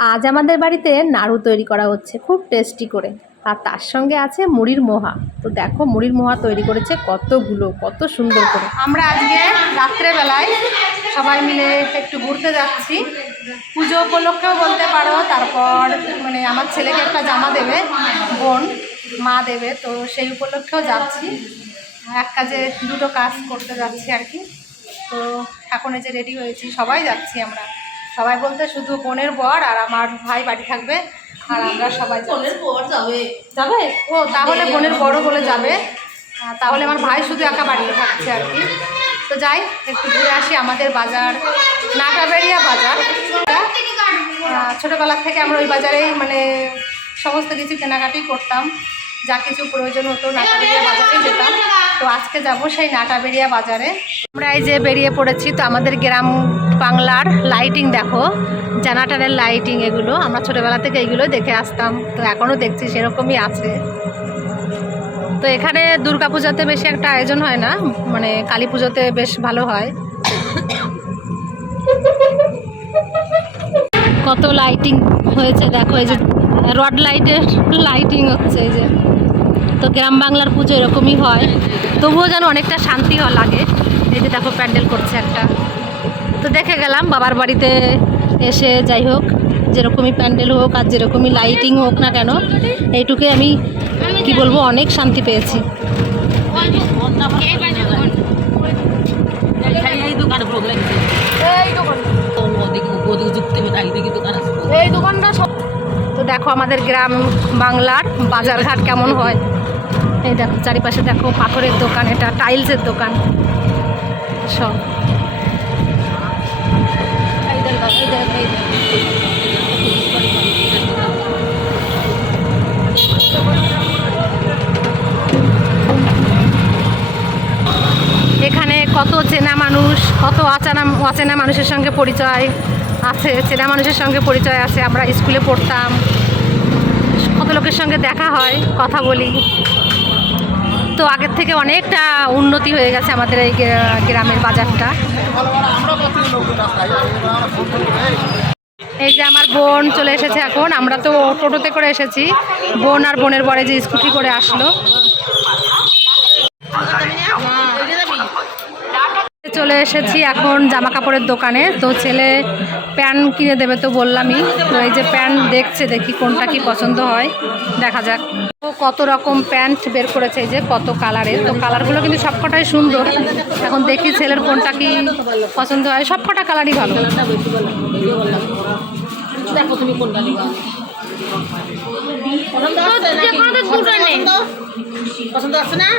আজ আমাদের বাড়িতে নাড়ু তৈরি করা হচ্ছে, খুব টেস্টি করে। আর তার সঙ্গে আছে মুড়ির মোহা। তো দেখো মুড়ির মোহা তৈরি করেছে কতগুলো, কত সুন্দর করে। আমরা আজকে রাত্রেবেলায় সবাই মিলে একটু ঘুরতে যাচ্ছি। পুজো উপলক্ষেও বলতে পারো, তারপর মানে আমার ছেলেকে একটা জামা দেবে, বোন, মা দেবে, তো সেই উপলক্ষেও যাচ্ছি। এক কাজে দুটো কাজ করতে যাচ্ছি আর কি। তো এখন এই যে রেডি হয়েছি, সবাই যাচ্ছি আমরা। সবাই বলতে শুধু বোনের বর আর আমার ভাই বাড়ি থাকবে। আর আমরা সবাই বোনের বর যাবে? যাবে? ও তাহলে বোনের বড় বলে যাবে। তাহলে আমার ভাই শুধু একা বাড়িতে থাকছে আর কি। তো যাই একটু ঘুরে আসি আমাদের বাজার নাটাবেড়িয়া বাজার। ছোটোবেলার থেকে আমরা ওই বাজারেই মানে সমস্ত কিছু কেনাকাটি করতাম। যা কিছু প্রয়োজন হতো নাটাবেড়িয়া বাজারে যেতাম। তো আজকে যাব সেই নাটাবেড়িয়া বাজারে। আমরা এই যে বেরিয়ে পড়েছি তো আমাদের গ্রাম বাংলার লাইটিং দেখো জানাটারের লাইটিং এগুলো, আমরা ছোটোবেলা থেকে এগুলো দেখে আসতাম, তো এখনও দেখছি সেরকমই আছে। তো এখানে দুর্গাপূজাতে বেশি একটা আয়োজন হয় না মানে কালী পুজোতে বেশ ভালো হয়। কত লাইটিং হয়েছে দেখো, এই যে রড লাইটের লাইটিং হচ্ছে এই যে। তো গ্রাম বাংলার পুজো এরকমই হয়। তবুও যেন অনেকটা শান্তি লাগে। এই যে দেখো, প্যান্ডেল করছে একটা। তো দেখে গেলাম, বাবার বাড়িতে এসে যাই হোক, যেরকমই প্যান্ডেল হোক আর যেরকমই লাইটিং হোক না কেন এইটুকুই আমি, কি বলব, অনেক শান্তি পেয়েছি। তো দেখো আমাদের গ্রাম বাংলার বাজারঘাট কেমন হয়। এই দেখো, চারিপাশে দেখো পাথরের দোকান, এটা টাইলসের দোকান। সব। অচেনা অচেনা মানুষের সঙ্গে পরিচয় আছে, চেনা মানুষের সঙ্গে পরিচয় আছে, আমরা স্কুলে পড়তাম। কত লোকের সঙ্গে দেখা হয়, কথা বলি। তো আগের থেকে অনেকটা উন্নতি হয়ে গেছে আমাদের এই গ্রামের বাজারটা। এই যে আমার বোন চলে এসেছে এখন, আমরা তো টোটোতে করে এসেছি। বোন আর বোনের পরে যে স্কুটি করে আসলো। চলে এসেছি এখন জামা কাপড়ের দোকানে। তো ছেলে প্যান্ট কিনে দেবে তো বললামই। তো এই যে প্যান্ট দেখছে দেখি কোনটা কি পছন্দ হয়। দেখা যাক। ও কত রকম প্যান্ট বের করেছে এই যে কত কালারের। তো কালারগুলো কিন্তু সবকটাই সুন্দর। এখন দেখি ছেলের কোনটা কি পছন্দ হয়। সবকটা কালারই ভালো। দেখো তুমি কোনটা পছন্দ আছে না?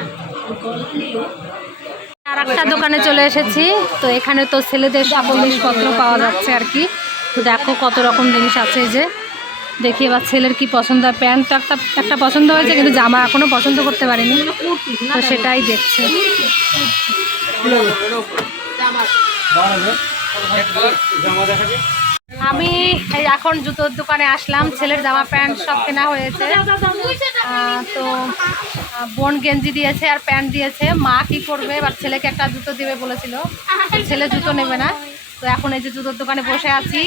আর একটা দোকানে চলে এসেছি। তো এখানে তো ছেলেদের সব জিনিসপত্র পাওয়া যাচ্ছে আর কি। তো দেখো কত রকম জিনিস আছে যে। দেখি এবার ছেলের কি পছন্দ। হয় প্যান্ট তো একটা একটা পছন্দ হয়েছে, কিন্তু জামা এখনও পছন্দ করতে পারিনি। তো সেটাই দেখছে। আমি এই এখন জুতোর দোকানে আসলাম ছেলের জামা প্যান্ট সব কেনা হয়েছে। তো বোন গেঞ্জি দিয়েছে আর প্যান্ট দিয়েছে। মা কি করবে? এবার ছেলেকে একটা জুতো দিবে বলেছিল। ছেলে জুতো নেবে না। তো এখন এই যে জুতোর দোকানে বসে আছি।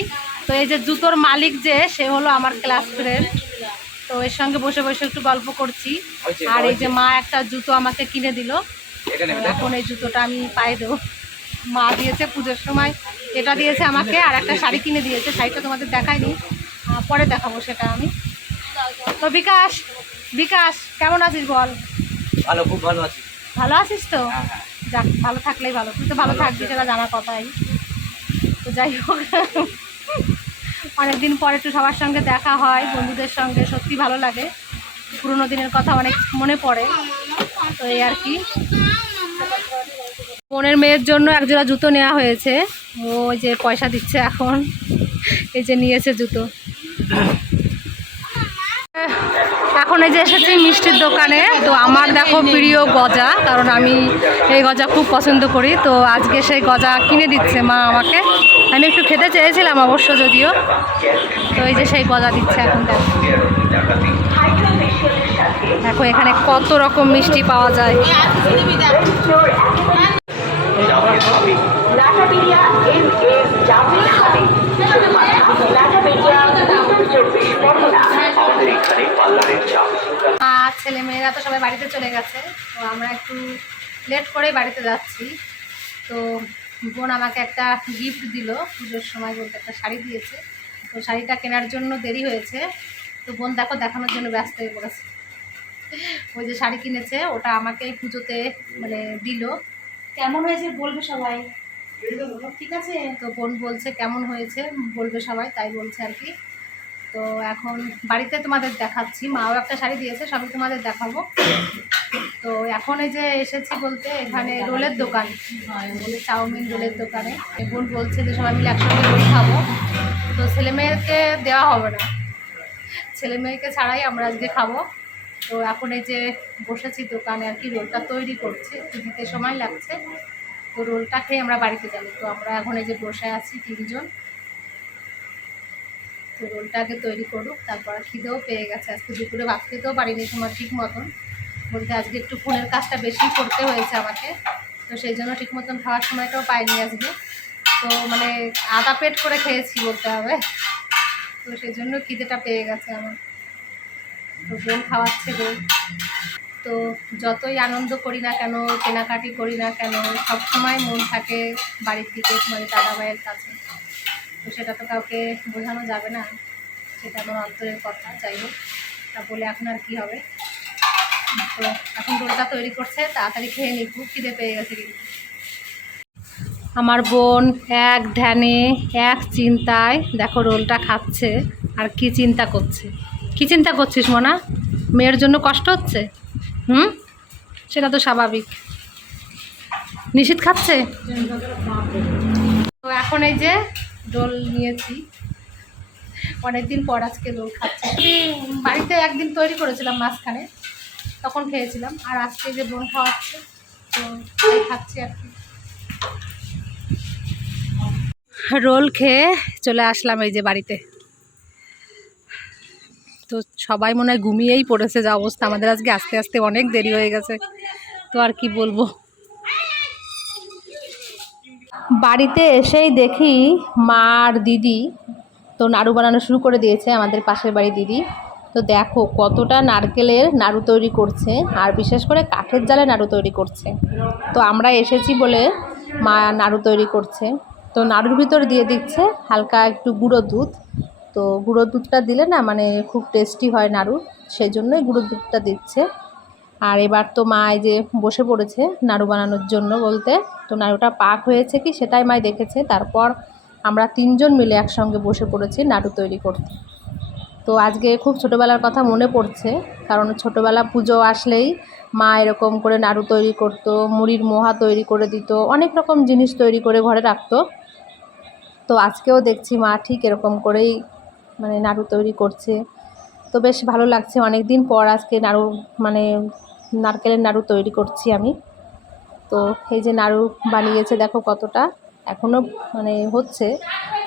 তো এই যে জুতোর মালিক যে সে হলো আমার ক্লাস ফ্রেন্ড। তো এর সঙ্গে বসে বসে একটু গল্প করছি। আর এই যে মা একটা জুতো আমাকে কিনে দিল। এখন এই জুতোটা আমি পায়ে দেবো। মা দিয়েছে পুজোর সময়। এটা দিয়েছে আমাকে আর একটা শাড়ি কিনে দিয়েছে। শাড়িটা তোমাদের দেখাইনি। আহ, পরে দেখাবো সেটা আমি। তো বিকাশ বিকাশ কেমন আছিস বল? ভালো খুব ভালো আছি। ভালো আছিস তো? যাক ভালো থাকলেই ভালো। তুই তো ভালো থাকবি সেটা জানার কথাই। তো যাই হোক। অনেকদিন পরে একটু সবার সঙ্গে দেখা হয় বন্ধুদের সঙ্গে। সত্যি ভালো লাগে। পুরোনো দিনের কথা অনেক মনে পড়ে। তো এই আর কি। বোনের মেয়ের জন্য একজোড়া জুতো নেওয়া হয়েছে। ও যে পয়সা দিচ্ছে এখন। এই যে নিয়েছে জুতো। এখন এই যে এসেছি মিষ্টির দোকানে। তো আমার দেখো প্রিয় গজা, কারণ আমি এই গজা খুব পছন্দ করি। তো আজকে সেই গজা কিনে দিচ্ছে মা আমাকে। আমি একটু খেতে চেয়েছিলাম অবশ্য যদিও। তো এই যে সেই গজা দিচ্ছে এখন দেখো। দেখো এখানে কত রকম মিষ্টি পাওয়া যায়। লাটাবেরিয়া ছেলে মেয়েরা তো সবাই বাড়িতে চলে গেছে। তো আমরা একটু লেট করেই বাড়িতে যাচ্ছি। তো বোন আমাকে একটা গিফট দিল। পুজোর সময় বলতে একটা শাড়ি দিয়েছে। তো শাড়িটা কেনার জন্য দেরি হয়েছে। তো বোন দেখো দেখানোর জন্য ব্যস্ত হয়ে পড়েছে। ওই যে শাড়ি কিনেছে ওটা আমাকে পুজোতে মানে দিল। কেমন হয়েছে বলবে সবাই? ঠিক আছে? তো বোন বলছে কেমন হয়েছে বলবে সবাই তাই বলছে আর কি। তো এখন বাড়িতে তোমাদের দেখাচ্ছি মাও একটা শাড়ি দিয়েছে সবই তোমাদের দেখাবো। তো এখন এই যে এসেছি বলতে এখানে রোলের দোকান। বলে চাউমিন রোলের দোকানে। বোন বলছে যে সবাই মিলে একসঙ্গে রোল খাব। তো ছেলে মেয়েকে দেওয়া হবে না। ছেলে মেয়েকে ছাড়াই আমরা আজকে খাব। তো এখন এই যে বসেছি দোকানে আর কি, রোলটা তৈরি করছে, একটু দিতে সময় লাগছে। তো রোলটা খেয়ে আমরা বাড়িতে যাব। তো আমরা এখন এই যে বসে আছি তিনজন। তো রোলটা আগে তৈরি করুক, তারপর খিদেও পেয়ে গেছে। আজকে দুপুরে ভাত খেতেও পারিনি তোমার ঠিক মতন। বলতে আজকে একটু ফোনের কাজটা বেশি করতে হয়েছে আমাকে। তো সেই জন্য ঠিক মতন খাওয়ার সময়টাও পাইনি আজকে। তো মানে আধা পেট করে খেয়েছি বলতে হবে। তো সেই জন্য খিদেটা পেয়ে গেছে আমার। তো বোন খাওয়াচ্ছে রোল তো যতই আনন্দ করি না কেন, কেনাকাটি করি না কেন, সব সময় মন থাকে বাড়ির দিকে মানে দাদা ভাইয়ের কাছে। তো সেটা তো কাউকে বোঝানো যাবে না, সেটা আমার অন্তরের কথা, যাই হোক, তা বলে এখন আর কী হবে? তো এখন রোলটা তৈরি করছে, তাড়াতাড়ি খেয়ে নিই, খুব খিদে পেয়ে গেছে কিন্তু। আমার বোন এক ধ্যানে, এক চিন্তায় দেখো রোলটা খাচ্ছে, আর কি চিন্তা করছে। কি চিন্তা করছিস মোনা? মেয়ের জন্য কষ্ট হচ্ছে? হুম? সেটা তো স্বাভাবিক। নিশীত খাচ্ছে? তো এখন এই যে রোল নিয়েছি। অনেকদিন পর আজকে রোল খাচ্ছি। বাড়িতে একদিন তৈরি করেছিলাম মাঝখানে, তখন খেয়েছিলাম। আর আজকে যে বোন খাওয়াচ্ছে, তো খাচ্ছি আর কি। রোল খেয়ে চলে আসলাম এই যে বাড়িতে। তো সবাই মনে হয় ঘুমিয়েই পড়েছে যা অবস্থা। আমাদের আজকে আস্তে আস্তে অনেক দেরি হয়ে গেছে। তো আর কি বলব? বাড়িতে এসেই দেখি মা আর দিদি তো নাড়ু বানানো শুরু করে দিয়েছে, আমাদের পাশের বাড়ি দিদি। তো দেখো কতটা নারকেলের নাড়ু তৈরি করছে, আর বিশেষ করে কাঠের জালে নাড়ু তৈরি করছে। তো আমরা এসেছি বলে মা নাড়ু তৈরি করছে। তো নাড়ুর ভিতর দিয়ে দিচ্ছে হালকা একটু গুঁড়ো দুধ তো গুঁড়ো দুধটা দিলে না মানে খুব টেস্টি হয় নাড়ু সেই জন্যই গুঁড়ো দুধটা দিচ্ছে। আর এবার তো মা এই যে বসে পড়েছে নাড়ু বানানোর জন্য বলতে, তো নাড়ুটা পাক হয়েছে কি সেটাই মাই দেখেছে। তারপর আমরা তিনজন মিলে একসঙ্গে বসে পড়েছি নাড়ু তৈরি করতে। তো আজকে খুব ছোটোবেলার কথা মনে পড়ছে, কারণ ছোটোবেলা পুজো আসলেই মা এরকম করে নাড়ু তৈরি করতো, মুড়ির মোহা তৈরি করে দিত, অনেক রকম জিনিস তৈরি করে ঘরে রাখতো। তো আজকেও দেখছি মা ঠিক এরকম করেই মানে নাড়ু তৈরি করছে। তো বেশ ভালো লাগছে। অনেক দিন পর আজকে নাড়ু মানে নারকেলের নাড়ু তৈরি করছি আমি। তো এই যে নাড়ু বানিয়েছে, দেখো কতটা। এখনও মানে হচ্ছে।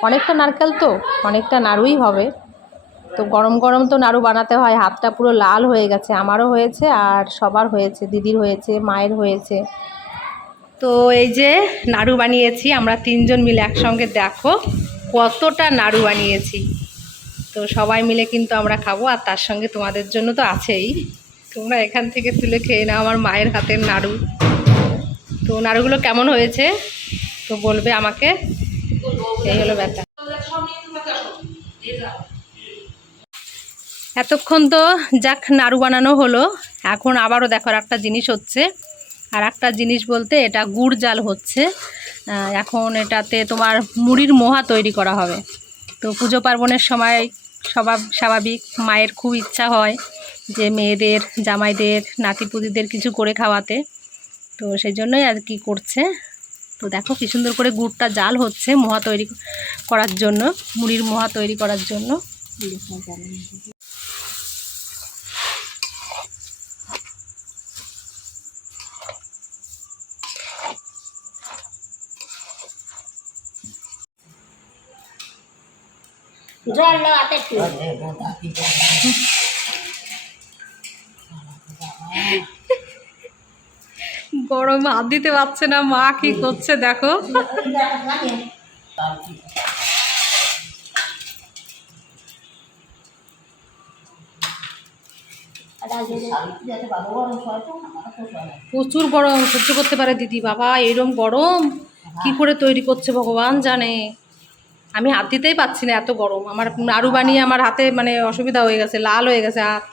অনেকটা নারকেল তো, অনেকটা নাড়ুই হবে। তো গরম গরম তো নাড়ু বানাতে হয়। হাতটা পুরো লাল হয়ে গেছে। আমারও হয়েছে আর সবার হয়েছে। দিদির হয়েছে, মায়ের হয়েছে। তো এই যে নাড়ু বানিয়েছি। আমরা তিনজন মিলে একসঙ্গে দেখো কতটা নাড়ু বানিয়েছি। তো সবাই মিলে কিন্তু আমরা খাব, আর তার সঙ্গে তোমাদের জন্য তো আছেই। তোমরা এখান থেকে তুলে খেয়ে নাও আমার মায়ের হাতের নাড়ু। তো নাড়ুগুলো কেমন হয়েছে? তো বলবে আমাকে। এই হলো ব্যাপার। এতক্ষণ তো যাক নাড়ু বানানো হলো, এখন আবারও দেখো একটা জিনিস হচ্ছে। আর একটা জিনিস বলতে এটা গুড় জাল হচ্ছে। এখন এটাতে তোমার মুড়ির মোহা তৈরি করা হবে। তো পুজো পার্বণের সময় স্বভাব স্বাভাবিক, মায়ের খুব ইচ্ছা হয় যে মেয়েদের, জামাইদের, নাতিপুতিদের কিছু করে খাওয়াতে। তো সেই জন্যই আর কি করছে। তো দেখো কি সুন্দর করে গুড়টা জাল হচ্ছে মোহা তৈরি করার জন্য, মুড়ির মোহা তৈরি করার জন্য। জল লাগাতে একটু। গরম হাত দিতে পারছে না, মা কি করছে দেখো। প্রচুর গরম, সহ্য করতে পারে দিদি বাবা, এরম গরম। কি করে তৈরি করছে ভগবান জানে। আমি হাত দিতেই পাচ্ছি না এত গরম। আমার নাড়ু বানিয়ে আমার হাতে মানে অসুবিধা হয়ে গেছে লাল হয়ে গেছে হাত।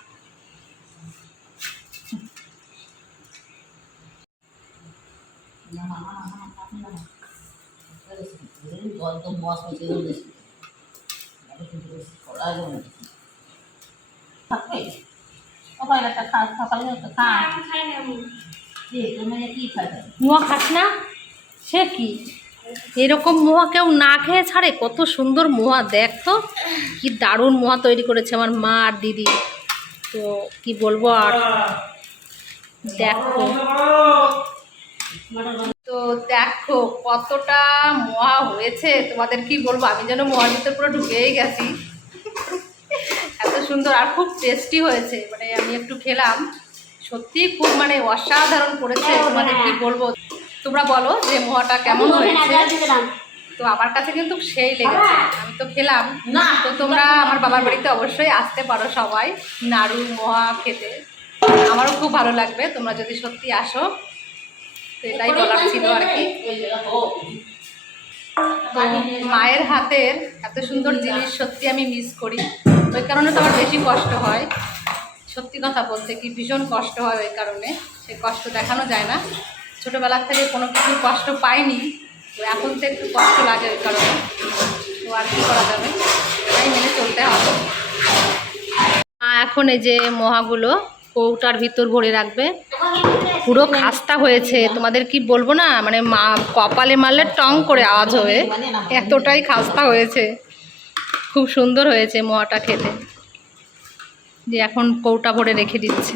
খাস না? সে কি? এরকম মোয়া কেউ না খেয়ে ছাড়ে? কত সুন্দর মোয়া, দেখ তো। কি দারুণ মোয়া তৈরি করেছে আমার মা আর দিদি। তো কি বলব আর? দেখো তো। দেখো, কতটা মোয়া হয়েছে। তোমাদের কি বলব? আমি যেন মোয়ার ভিতরে পুরো ঢুকেই গেছি। এত সুন্দর আর খুব টেস্টি হয়েছে। মানে আমি একটু খেলাম। সত্যি খুব মানে অসাধারণ করেছে। তোমাদের কি বলব? তোমরা বলো যে মোয়াটা কেমন হয়েছে? তো আমার কাছে কিন্তু সেই লেগেছে। আমি তো খেলাম। না তো তোমরা আমার বাবার বাড়িতে অবশ্যই আসতে পারো সবাই। নাড়ু মোয়া খেতে। আমারও খুব ভালো লাগবে। তোমরা যদি সত্যি আসো তো এটাই বলার ছিল আর কি। তো মায়ের হাতের এত সুন্দর জিনিস সত্যি আমি মিস করি। ওই কারণে তো আমার বেশি কষ্ট হয়। সত্যি কথা বলতে কি ভীষণ কষ্ট হয় ওই কারণে। সে কষ্ট দেখানো যায় না। ছোটোবেলার থেকে কোনো কিছু কষ্ট পাইনি, তো এখন তো একটু কষ্ট লাগে ওই কারণে। তো আর কি করা যাবে? এটাই মেনে চলতে হবে। এখন এই যে মহাগুলো, কৌটার ভিতর ভরে রাখবে। পুরো খাস্তা হয়েছে। তোমাদের কি বলব না? মানে মা, কপালে মারলে টং করে আওয়াজ হবে। এতটাই খাস্তা হয়েছে। খুব সুন্দর হয়েছে মোয়াটা খেতে। যে এখন কৌটা ভরে রেখে দিচ্ছে।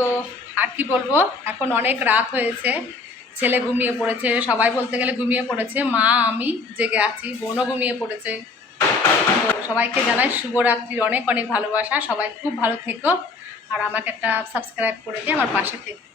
তো আর কি বলব? এখন অনেক রাত হয়েছে। ছেলে ঘুমিয়ে পড়েছে। সবাই বলতে গেলে ঘুমিয়ে পড়েছে। মা, আমি জেগে আছি। বোনও ঘুমিয়ে পড়েছে। তো সবাইকে জানাই শুভরাত্রির অনেক অনেক ভালোবাসা। সবাই খুব ভালো থেকো। আর আমাকে একটা সাবস্ক্রাইব করে দিয়ে আমার পাশে থেকো।